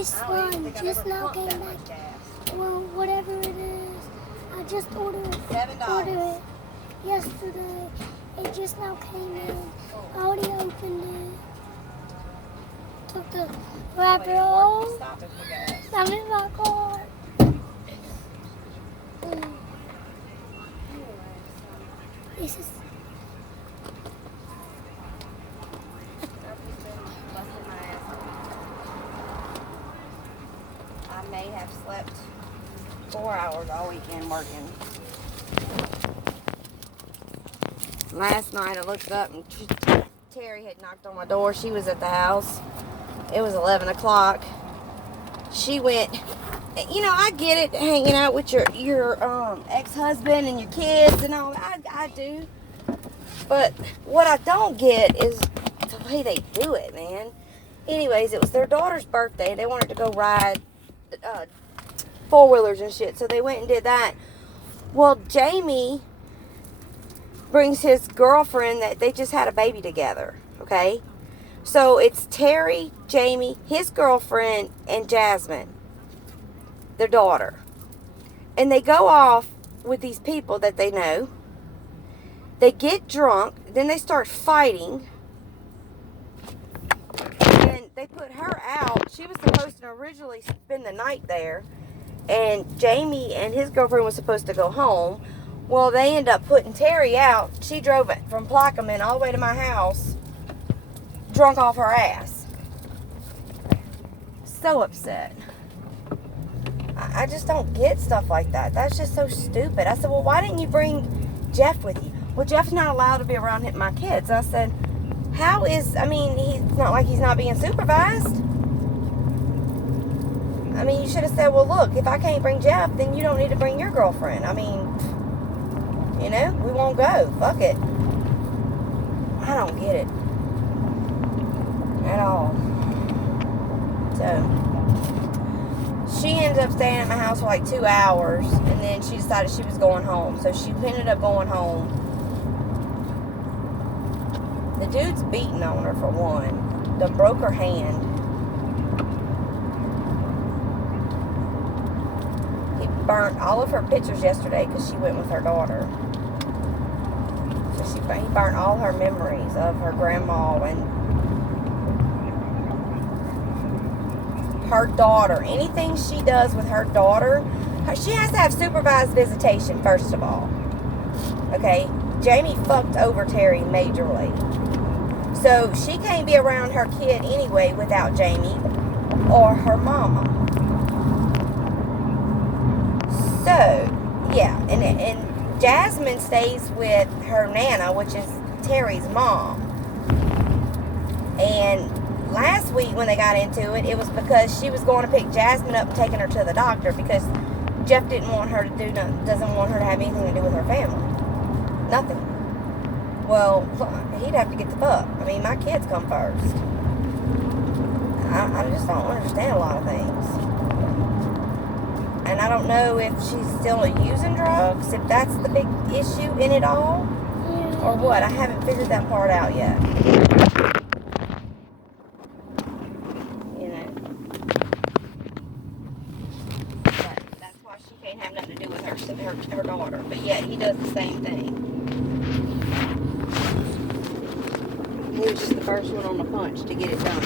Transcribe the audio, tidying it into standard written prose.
This one just now came back. Well, whatever it is, I just ordered it yesterday. It just now came in. I already opened it. Took the wrapper off. I'm in my car. This is. I may have slept 4 hours all weekend working. Last night I looked up and Terry had knocked on my door. She was at the house. It was 11 o'clock. She went, you know, I get it, hanging out with your ex-husband and your kids and all. I do. But what I don't get is the way they do it, man. Anyways, it was their daughter's birthday. They wanted to go ride four-wheelers and shit, so they went and did that. Well, Jamie brings his girlfriend that they just had a baby together, okay? So it's Terry, Jamie, his girlfriend, and Jasmine, their daughter. And they go off with these people that they know. They get drunk, then they start fighting. And they put her out. She was supposed to originally spend the night there. And Jamie and his girlfriend was supposed to go home. Well, they end up putting Terry out. She drove it from Plaquemine all the way to my house, drunk off her ass. So upset. I just don't get stuff like that. That's just so stupid. I said, well, why didn't you bring Jeff with you? Well, Jeff's not allowed to be around my kids. I said, how is, I mean, it's not like he's not being supervised. I mean, you should have said, well, look, if I can't bring Jeff, then you don't need to bring your girlfriend. I mean, you know, we won't go. Fuck it. I don't get it at all. So, she ended up staying at my house for like 2 hours, and then she decided she was going home. So she ended up going home. The dude's beating on her for one. Done broke her hand. He burnt all of her pictures yesterday because she went with her daughter. So he burnt all her memories of her grandma and her daughter. Anything she does with her daughter, she has to have supervised visitation, first of all. Okay? Jamie fucked over Terry majorly. So she can't be around her kid anyway without Jamie or her mama. So, yeah. And Jasmine stays with her Nana, which is Terry's mom. And last week when they got into it, it was because she was going to pick Jasmine up and taking her to the doctor because Jeff didn't want her to do nothing, doesn't want her to have anything to do with her family. Nothing. Well, he'd have to get the buck. I mean, my kids come first. I just don't understand a lot of things. And I don't know if she's still using drugs, if that's the big issue in it all, or what. I haven't figured that part out yet. You know. But that's why she can't have nothing to do with her daughter. But yet he does the same thing. He was just the first one on the punch to get it done.